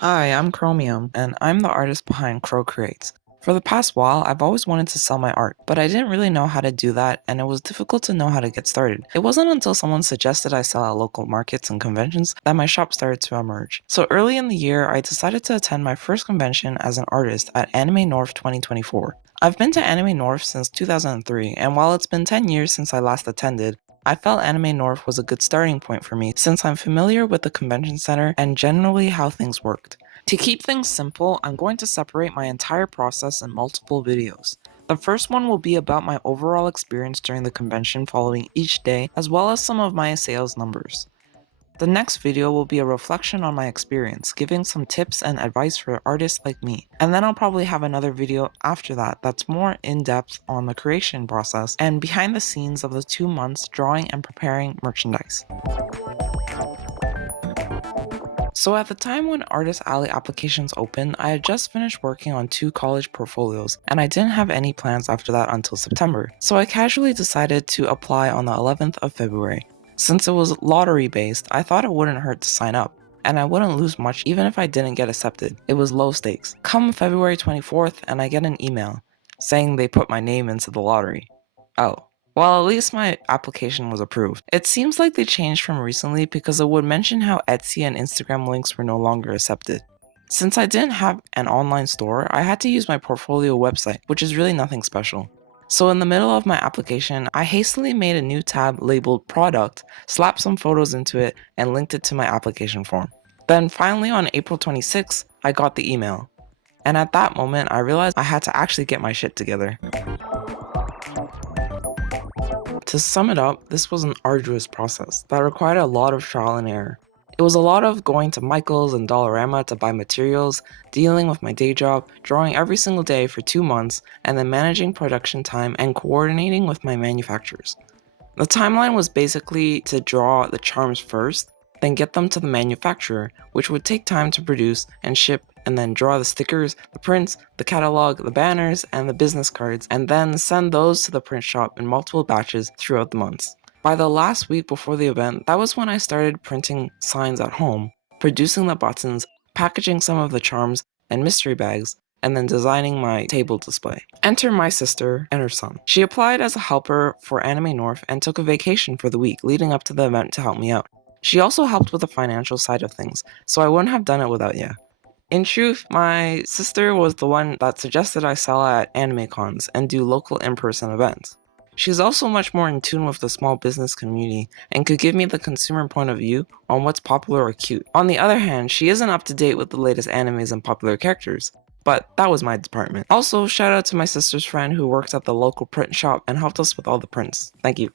Hi, I'm Chromium, and I'm the artist behind Crow Creates. For the past while, I've always wanted to sell my art, but I didn't really know how to do that, and it was difficult to know how to get started. It wasn't until someone suggested I sell at local markets and conventions that my shop started to emerge. So early in the year, I decided to attend my first convention as an artist at Anime North 2024. I've been to Anime North since 2003, and while it's been 10 years since I last attended, I felt Anime North was a good starting point for me since I'm familiar with the convention center and generally how things worked. To keep things simple, I'm going to separate my entire process in multiple videos. The first one will be about my overall experience during the convention following each day, as well as some of my sales numbers. The next video will be a reflection on my experience, giving some tips and advice for artists like me. And then I'll probably have another video after that that's more in-depth on the creation process and behind the scenes of the 2 months drawing and preparing merchandise. So at the time when Artist Alley applications opened, I had just finished working on 2 college portfolios, and I didn't have any plans after that until September. So I casually decided to apply on the 11th of February. Since it was lottery based, I thought it wouldn't hurt to sign up, and I wouldn't lose much even if I didn't get accepted. It was low stakes. Come February 24th, and I get an email saying they put my name into the lottery. Oh. Well, at least my application was approved. It seems like they changed from recently because it would mention how Etsy and Instagram links were no longer accepted. Since I didn't have an online store, I had to use my portfolio website, which is really nothing special. So in the middle of my application, I hastily made a new tab labeled Product, slapped some photos into it, and linked it to my application form. Then finally on April 26th, I got the email. And at that moment, I realized I had to actually get my shit together. To sum it up, this was an arduous process that required a lot of trial and error. It was a lot of going to Michael's and Dollarama to buy materials, dealing with my day job, drawing every single day for 2 months, and then managing production time and coordinating with my manufacturers. The timeline was basically to draw the charms first, then get them to the manufacturer, which would take time to produce and ship, and then draw the stickers, the prints, the catalog, the banners, and the business cards, and then send those to the print shop in multiple batches throughout the months. By the last week before the event, that was when I started printing signs at home, producing the buttons, packaging some of the charms and mystery bags, and then designing my table display. Enter my sister and her son. She applied as a helper for Anime North and took a vacation for the week leading up to the event to help me out. She also helped with the financial side of things, so I wouldn't have done it without you. In truth, my sister was the one that suggested I sell at anime cons and do local in-person events. She's also much more in tune with the small business community and could give me the consumer point of view on what's popular or cute. On the other hand, she isn't up to date with the latest animes and popular characters, but that was my department. Also, shout out to my sister's friend who works at the local print shop and helped us with all the prints. Thank you.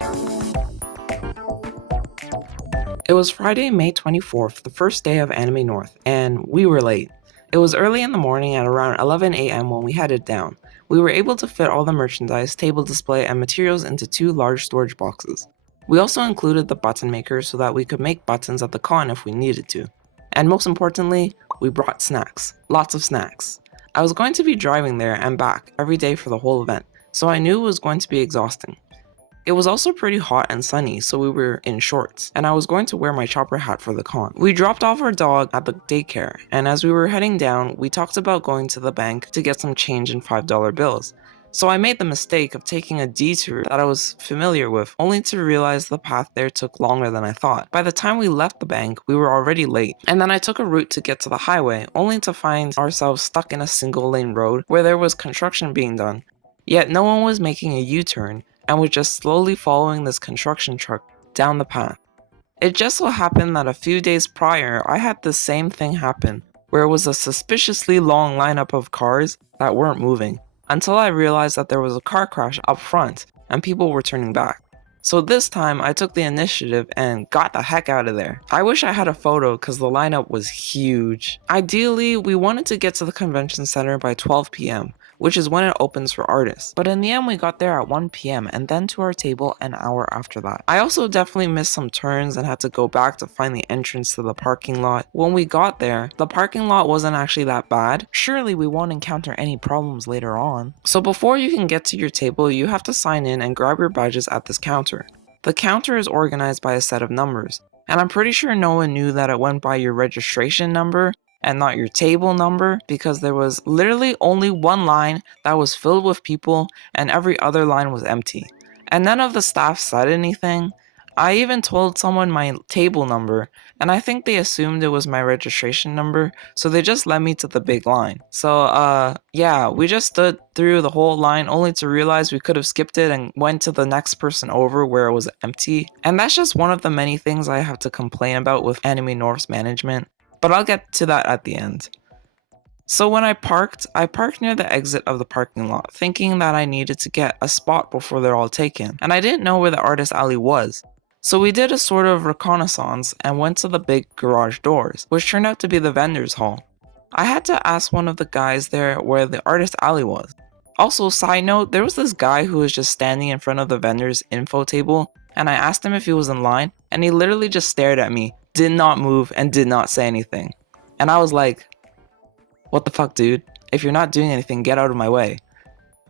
It was Friday, May 24th, the first day of Anime North, and we were late. It was early in the morning at around 11 a.m. when we headed down. We were able to fit all the merchandise, table display, and materials into 2 large storage boxes. We also included the button maker so that we could make buttons at the con if we needed to. And most importantly, we brought snacks. Lots of snacks. I was going to be driving there and back every day for the whole event, so I knew it was going to be exhausting. It was also pretty hot and sunny, so we were in shorts, and I was going to wear my chopper hat for the con. We dropped off our dog at the daycare, and as we were heading down, we talked about going to the bank to get some change in $5 bills. So I made the mistake of taking a detour that I was familiar with, only to realize the path there took longer than I thought. By the time we left the bank, we were already late, and then I took a route to get to the highway, only to find ourselves stuck in a single lane road where there was construction being done. Yet no one was making a U-turn, and was just slowly following this construction truck down the path. It just so happened that a few days prior, I had the same thing happen, where it was a suspiciously long lineup of cars that weren't moving, until I realized that there was a car crash up front, and people were turning back. So this time, I took the initiative and got the heck out of there. I wish I had a photo because the lineup was huge. Ideally, we wanted to get to the convention center by 12 p.m., which is when it opens for artists. But in the end, we got there at 1 p.m. and then to our table an hour after that. I also definitely missed some turns and had to go back to find the entrance to the parking lot. When we got there, the parking lot wasn't actually that bad. Surely we won't encounter any problems later on. So before you can get to your table, you have to sign in and grab your badges at this counter. The counter is organized by a set of numbers, and I'm pretty sure no one knew that it went by your registration number and not your table number, because there was literally only one line that was filled with people and every other line was empty. And none of the staff said anything. I even told someone my table number, and I think they assumed it was my registration number, so they just led me to the big line. So, yeah, we just stood through the whole line only to realize we could have skipped it and went to the next person over where it was empty. And that's just one of the many things I have to complain about with Anime North's management, but I'll get to that at the end. So when I parked near the exit of the parking lot, thinking that I needed to get a spot before they're all taken, and I didn't know where the artist alley was. So we did a sort of reconnaissance and went to the big garage doors, which turned out to be the vendor's hall. I had to ask one of the guys there where the artist alley was. Also, side note, there was this guy who was just standing in front of the vendor's info table, and I asked him if he was in line, and he literally just stared at me, did not move, and did not say anything. And I was like, what the fuck, dude? If you're not doing anything, get out of my way.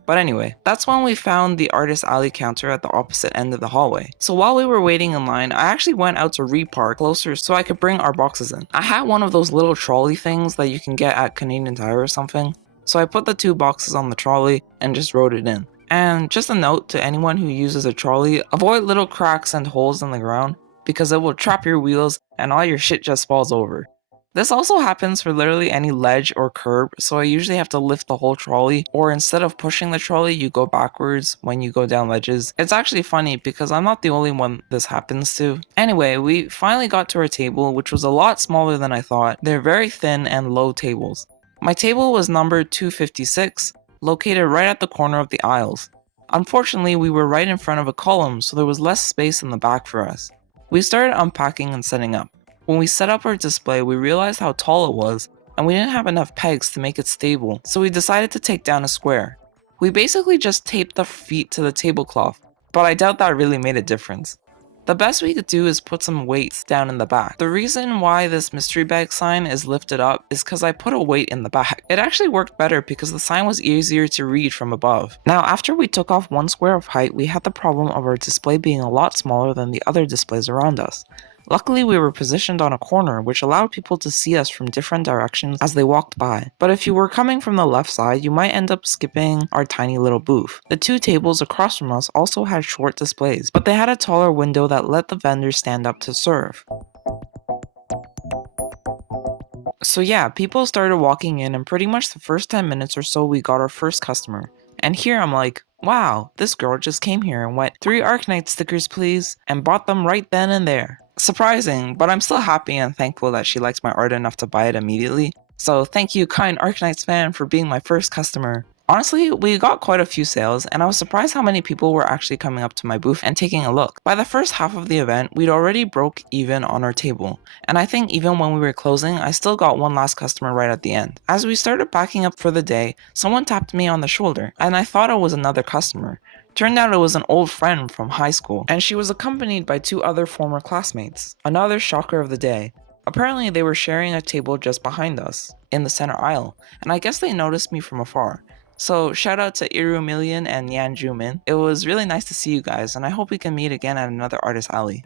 But anyway, that's when we found the artist alley counter at the opposite end of the hallway. So while we were waiting in line, I actually went out to repark closer so I could bring our boxes in. I had one of those little trolley things that you can get at Canadian Tire or something. So I put the 2 boxes on the trolley and just rode it in. And just a note to anyone who uses a trolley, avoid little cracks and holes in the ground because it will trap your wheels and all your shit just falls over. This also happens for literally any ledge or curb, so I usually have to lift the whole trolley, or instead of pushing the trolley, you go backwards when you go down ledges. It's actually funny because I'm not the only one this happens to. Anyway, we finally got to our table, which was a lot smaller than I thought. They're very thin and low tables. My table was numbered 256, located right at the corner of the aisles. Unfortunately, we were right in front of a column, so there was less space in the back for us. We started unpacking and setting up. When we set up our display, we realized how tall it was, and we didn't have enough pegs to make it stable, so we decided to take down a square. We basically just taped the feet to the tablecloth, but I doubt that really made a difference. The best we could do is put some weights down in the back. The reason why this mystery bag sign is lifted up is because I put a weight in the back. It actually worked better because the sign was easier to read from above. Now, after we took off 1 square of height, we had the problem of our display being a lot smaller than the other displays around us. Luckily, we were positioned on a corner, which allowed people to see us from different directions as they walked by. But if you were coming from the left side, you might end up skipping our tiny little booth. The 2 tables across from us also had short displays, but they had a taller window that let the vendors stand up to serve. So yeah, people started walking in, and pretty much the first 10 minutes or so we got our first customer. And here I'm like, wow, this girl just came here and went, 3 Arknight stickers please, and bought them right then and there. Surprising, but I'm still happy and thankful that she likes my art enough to buy it immediately. So thank you, kind Arknights fan, for being my first customer. Honestly, we got quite a few sales, and I was surprised how many people were actually coming up to my booth and taking a look. By the first half of the event, we'd already broke even on our table, and I think even when we were closing, I still got one last customer right at the end. As we started packing up for the day, someone tapped me on the shoulder, and I thought it was another customer. Turned out it was an old friend from high school, and she was accompanied by 2 other former classmates. Another shocker of the day. Apparently they were sharing a table just behind us, in the center aisle, and I guess they noticed me from afar. So shout out to Irumillion and Yan Jumin. It was really nice to see you guys, and I hope we can meet again at another artist alley.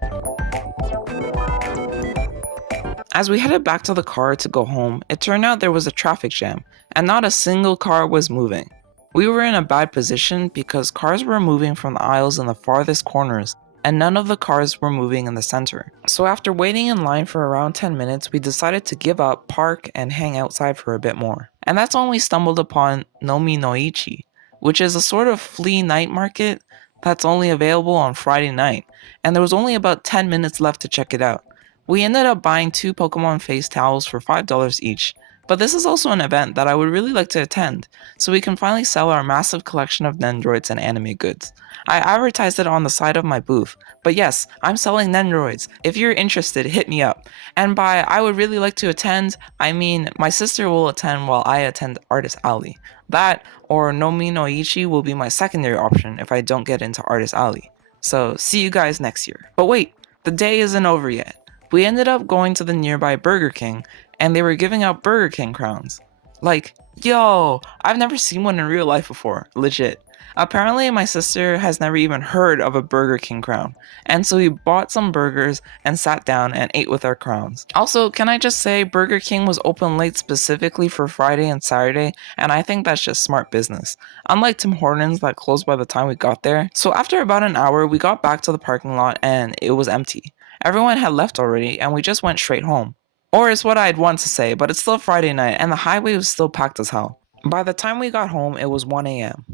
As we headed back to the car to go home, it turned out there was a traffic jam, and not a single car was moving. We were in a bad position because cars were moving from the aisles in the farthest corners, and none of the cars were moving in the center. So after waiting in line for around 10 minutes, we decided to give up, park, and hang outside for a bit more. And that's when we stumbled upon Nomi no Ichi, which is a sort of flea night market that's only available on Friday night, and there was only about 10 minutes left to check it out. We ended up buying 2 Pokemon face towels for $5 each, but this is also an event that I would really like to attend, so we can finally sell our massive collection of Nendroids and anime goods. I advertised it on the side of my booth, but yes, I'm selling Nendroids. If you're interested, hit me up. And by I would really like to attend, I mean my sister will attend while I attend Artist Alley. That, or Nomi no Ichi, will be my secondary option if I don't get into Artist Alley. So see you guys next year. But wait, the day isn't over yet. We ended up going to the nearby Burger King, and they were giving out Burger King crowns. Like, yo, I've never seen one in real life before, legit. Apparently, my sister has never even heard of a Burger King crown, and so we bought some burgers and sat down and ate with our crowns. Also, can I just say, Burger King was open late specifically for Friday and Saturday, and I think that's just smart business. Unlike Tim Hortons that closed by the time we got there. So after about an hour, we got back to the parking lot and it was empty. Everyone had left already, and we just went straight home. Or it's what I'd want to say, but it's still Friday night, and the highway was still packed as hell. By the time we got home, it was 1 a.m.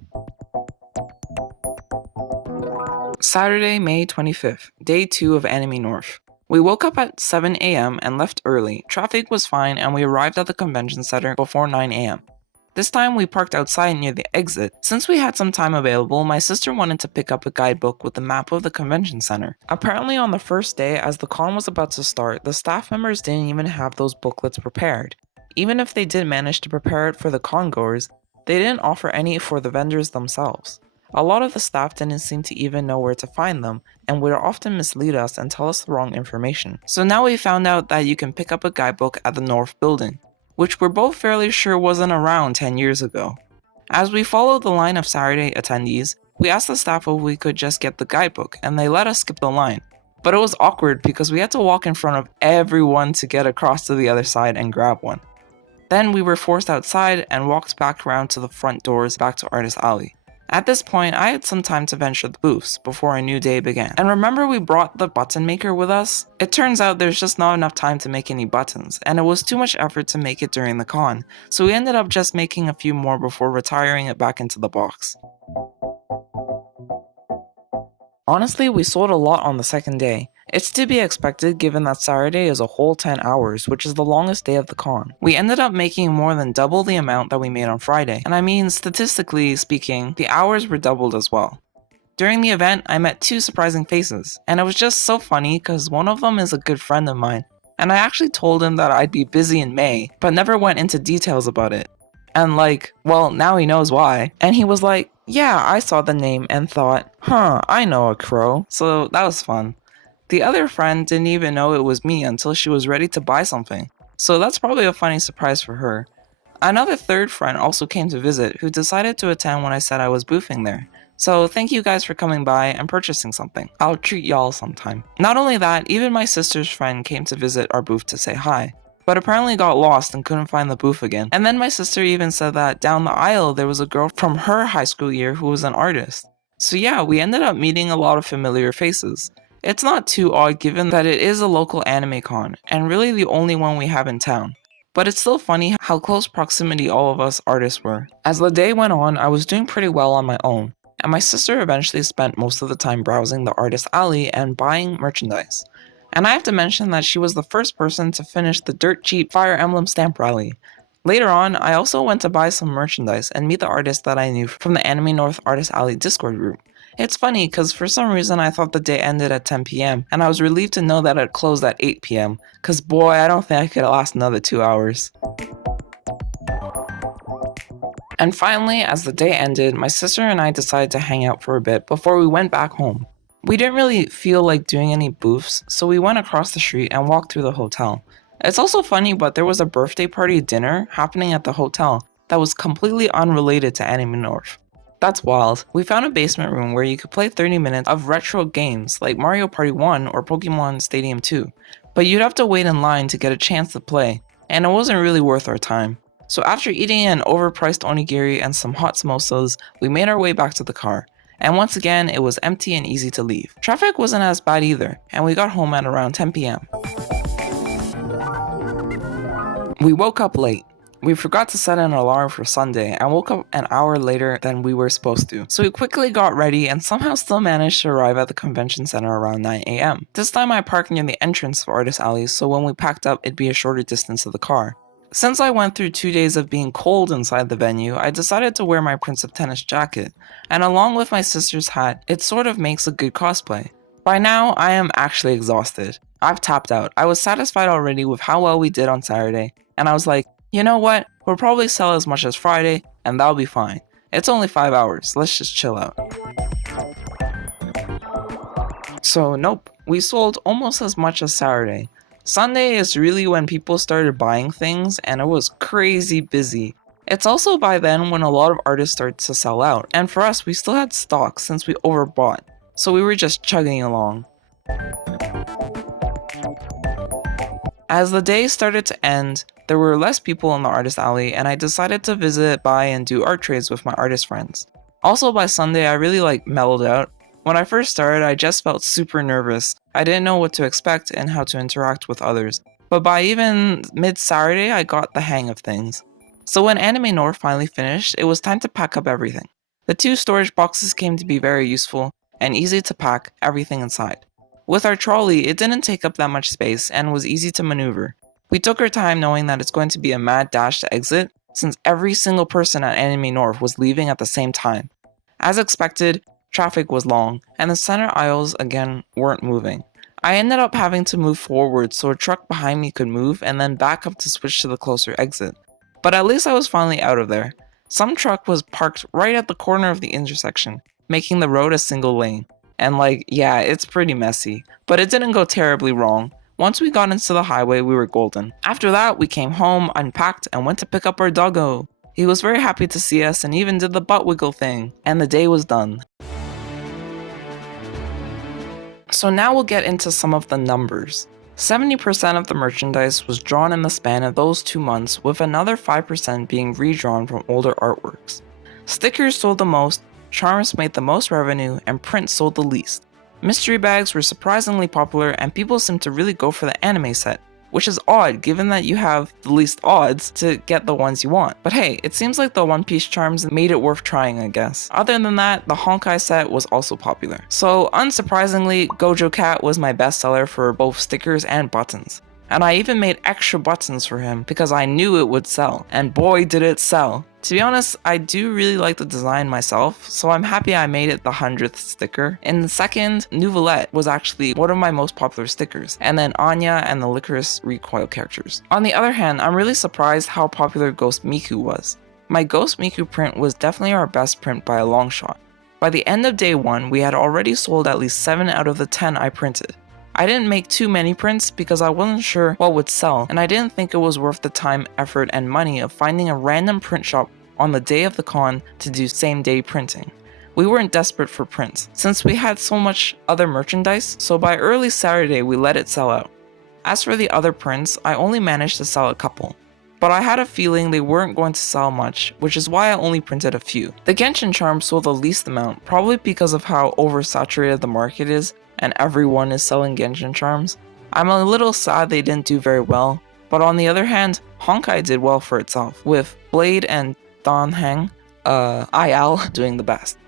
Saturday, May 25th, day 2 of Anime North. We woke up at 7 a.m. and left early. Traffic was fine and we arrived at the convention center before 9 a.m. This time we parked outside near the exit. Since we had some time available, my sister wanted to pick up a guidebook with a map of the convention center. Apparently on the first day, as the con was about to start, the staff members didn't even have those booklets prepared. Even if they did manage to prepare it for the con goers, they didn't offer any for the vendors themselves. A lot of the staff didn't seem to even know where to find them and would often mislead us and tell us the wrong information. So now we found out that you can pick up a guidebook at the North Building, which we're both fairly sure wasn't around 10 years ago. As we followed the line of Saturday attendees, we asked the staff if we could just get the guidebook and they let us skip the line. But it was awkward because we had to walk in front of everyone to get across to the other side and grab one. Then we were forced outside and walked back around to the front doors back to Artist Alley. At this point, I had some time to venture the booths before a new day began. And remember we brought the button maker with us? It turns out there's just not enough time to make any buttons, and it was too much effort to make it during the con, so we ended up just making a few more before retiring it back into the box. Honestly, we sold a lot on the second day. It's to be expected given that Saturday is a whole 10 hours, which is the longest day of the con. We ended up making more than double the amount that we made on Friday, and I mean statistically speaking, the hours were doubled as well. During the event, I met two surprising faces, and it was just so funny because one of them is a good friend of mine, and I actually told him that I'd be busy in May, but never went into details about it. And well, now he knows why. And he was like, yeah, I saw the name and thought, I know a crow, so that was fun. The other friend didn't even know it was me until she was ready to buy something, so that's probably a funny surprise for her. Another third friend also came to visit who decided to attend when I said I was boothing there. So thank you guys for coming by and purchasing something. I'll treat y'all sometime. Not only that, even my sister's friend came to visit our booth to say hi, but apparently got lost and couldn't find the booth again. And then my sister even said that down the aisle there was a girl from her high school year who was an artist. So yeah, we ended up meeting a lot of familiar faces. It's not too odd given that it is a local anime con, and really the only one we have in town. But it's still funny how close proximity all of us artists were. As the day went on, I was doing pretty well on my own, and my sister eventually spent most of the time browsing the Artist Alley and buying merchandise. And I have to mention that she was the first person to finish the dirt cheap Fire Emblem stamp rally. Later on, I also went to buy some merchandise and meet the artists that I knew from the Anime North Artist Alley Discord group. It's funny because for some reason I thought the day ended at 10 p.m. and I was relieved to know that it closed at 8 p.m. because boy, I don't think I could last another 2 hours. And finally, as the day ended, my sister and I decided to hang out for a bit before we went back home. We didn't really feel like doing any booths, so we went across the street and walked through the hotel. It's also funny, but there was a birthday party dinner happening at the hotel that was completely unrelated to Anime North. That's wild. We found a basement room where you could play 30 minutes of retro games like Mario Party 1 or Pokemon Stadium 2, but you'd have to wait in line to get a chance to play, and it wasn't really worth our time. So after eating an overpriced onigiri and some hot samosas, we made our way back to the car. And once again, it was empty and easy to leave. Traffic wasn't as bad either, and we got home at around 10 p.m. We woke up late. We forgot to set an alarm for Sunday and woke up an hour later than we were supposed to. So we quickly got ready and somehow still managed to arrive at the convention center around 9 a.m. This time I parked near the entrance of Artist Alley, so when we packed up, it'd be a shorter distance to the car. Since I went through 2 days of being cold inside the venue, I decided to wear my Prince of Tennis jacket, and along with my sister's hat, it sort of makes a good cosplay. By now, I am actually exhausted. I've tapped out. I was satisfied already with how well we did on Saturday, and I was like, you know what, we'll probably sell as much as Friday, and that'll be fine. It's only 5 hours, let's just chill out. So nope, we sold almost as much as Saturday. Sunday is really when people started buying things and it was crazy busy. It's also by then when a lot of artists started to sell out, and for us, we still had stock since we overbought, so we were just chugging along. As the day started to end, there were less people in the artist alley, and I decided to visit, buy, and do art trades with my artist friends. Also by Sunday, I really mellowed out. When I first started, I just felt super nervous. I didn't know what to expect and how to interact with others. But by even mid-Saturday, I got the hang of things. So when Anime North finally finished, it was time to pack up everything. The 2 storage boxes came to be very useful and easy to pack everything inside. With our trolley, it didn't take up that much space and was easy to maneuver. We took our time knowing that it's going to be a mad dash to exit, since every single person at Anime North was leaving at the same time. As expected, traffic was long, and the center aisles again weren't moving. I ended up having to move forward so a truck behind me could move and then back up to switch to the closer exit. But at least I was finally out of there. Some truck was parked right at the corner of the intersection, making the road a single lane. And yeah, it's pretty messy, but it didn't go terribly wrong. Once we got into the highway, we were golden. After that, we came home, unpacked, and went to pick up our doggo. He was very happy to see us and even did the butt wiggle thing, and the day was done. So now we'll get into some of the numbers. 70% of the merchandise was drawn in the span of those 2 months, with another 5% being redrawn from older artworks. Stickers sold the most, charms made the most revenue, and prints sold the least. Mystery bags were surprisingly popular, and people seemed to really go for the anime set, which is odd given that you have the least odds to get the ones you want. But hey, it seems like the One Piece charms made it worth trying, I guess. Other than that, the Honkai set was also popular. So unsurprisingly, Gojo Cat was my best seller for both stickers and buttons. And I even made extra buttons for him because I knew it would sell, and boy did it sell. To be honest, I do really like the design myself, so I'm happy I made it the 100th sticker. In second, Nouvelette was actually one of my most popular stickers, and then Anya and the Licorice Recoil characters. On the other hand, I'm really surprised how popular Ghost Miku was. My Ghost Miku print was definitely our best print by a long shot. By the end of day 1, we had already sold at least 7 out of the 10 I printed. I didn't make too many prints because I wasn't sure what would sell, and I didn't think it was worth the time, effort, and money of finding a random print shop on the day of the con to do same-day printing. We weren't desperate for prints, since we had so much other merchandise, so by early Saturday we let it sell out. As for the other prints, I only managed to sell a couple, but I had a feeling they weren't going to sell much, which is why I only printed a few. The Genshin charm sold the least amount, probably because of how oversaturated the market is, and everyone is selling Genshin charms. I'm a little sad they didn't do very well, but on the other hand, Honkai did well for itself, with Blade and Donheng, IL doing the best.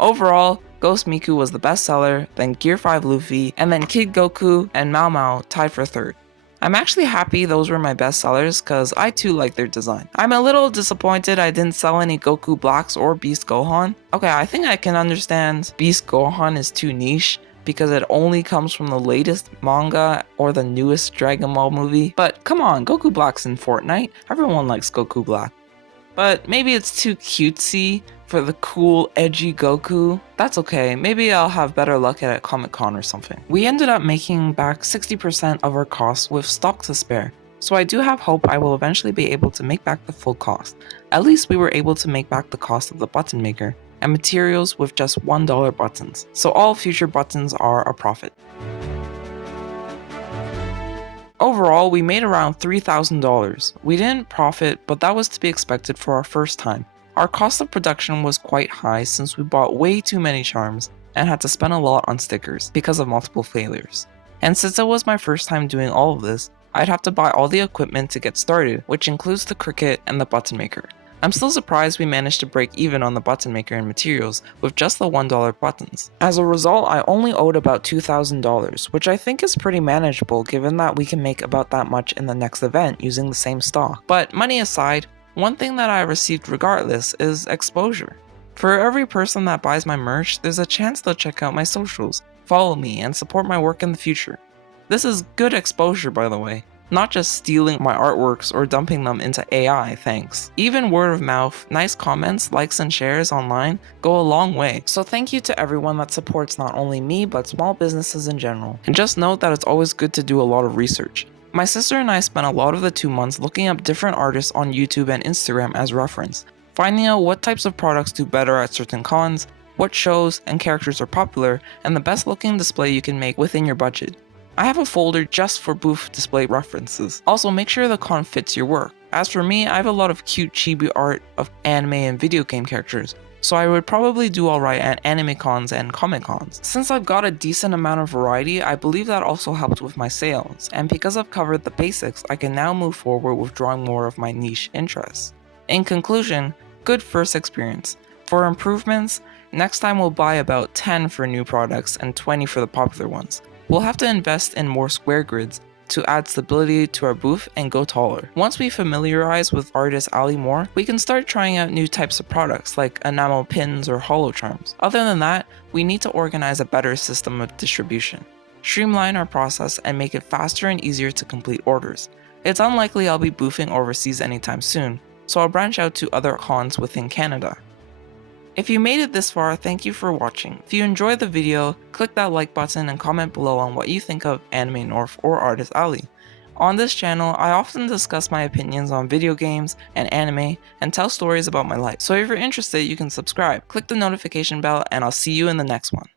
Overall, Ghost Miku was the best seller, then Gear 5 Luffy, and then Kid Goku and Mao Mao tied for third. I'm actually happy those were my best sellers cause I too like their design. I'm a little disappointed I didn't sell any Goku Blacks or Beast Gohan. Okay, I think I can understand Beast Gohan is too niche, because it only comes from the latest manga or the newest Dragon Ball movie. But come on, Goku Black's in Fortnite. Everyone likes Goku Black. But maybe it's too cutesy for the cool, edgy Goku. That's okay, maybe I'll have better luck at Comic-Con or something. We ended up making back 60% of our costs with stock to spare, so I do have hope I will eventually be able to make back the full cost. At least we were able to make back the cost of the button maker and materials with just $1 buttons, so all future buttons are a profit. Overall, we made around $3,000. We didn't profit, but that was to be expected for our first time. Our cost of production was quite high since we bought way too many charms and had to spend a lot on stickers because of multiple failures. And since it was my first time doing all of this, I'd have to buy all the equipment to get started, which includes the Cricut and the button maker. I'm still surprised we managed to break even on the button maker and materials with just the $1 buttons. As a result, I only owed about $2,000, which I think is pretty manageable given that we can make about that much in the next event using the same stock. But money aside, one thing that I received regardless is exposure. For every person that buys my merch, there's a chance they'll check out my socials, follow me, and support my work in the future. This is good exposure, by the way. Not just stealing my artworks or dumping them into AI, thanks. Even word of mouth, nice comments, likes, and shares online go a long way. So thank you to everyone that supports not only me, but small businesses in general. And just note that it's always good to do a lot of research. My sister and I spent a lot of the 2 months looking up different artists on YouTube and Instagram as reference, finding out what types of products do better at certain cons, what shows and characters are popular, and the best looking display you can make within your budget. I have a folder just for booth display references. Also, make sure the con fits your work. As for me, I have a lot of cute chibi art of anime and video game characters, so I would probably do alright at anime cons and comic cons. Since I've got a decent amount of variety, I believe that also helped with my sales, and because I've covered the basics, I can now move forward with drawing more of my niche interests. In conclusion, good first experience. For improvements, next time we'll buy about 10 for new products and 20 for the popular ones. We'll have to invest in more square grids to add stability to our booth and go taller. Once we familiarize with Artist Alley more, we can start trying out new types of products like enamel pins or holo charms. Other than that, we need to organize a better system of distribution, streamline our process, and make it faster and easier to complete orders. It's unlikely I'll be boothing overseas anytime soon, so I'll branch out to other cons within Canada. If you made it this far, thank you for watching. If you enjoyed the video, click that like button and comment below on what you think of Anime North or Artist Alley. On this channel, I often discuss my opinions on video games and anime and tell stories about my life, so if you're interested, you can subscribe, click the notification bell, and I'll see you in the next one.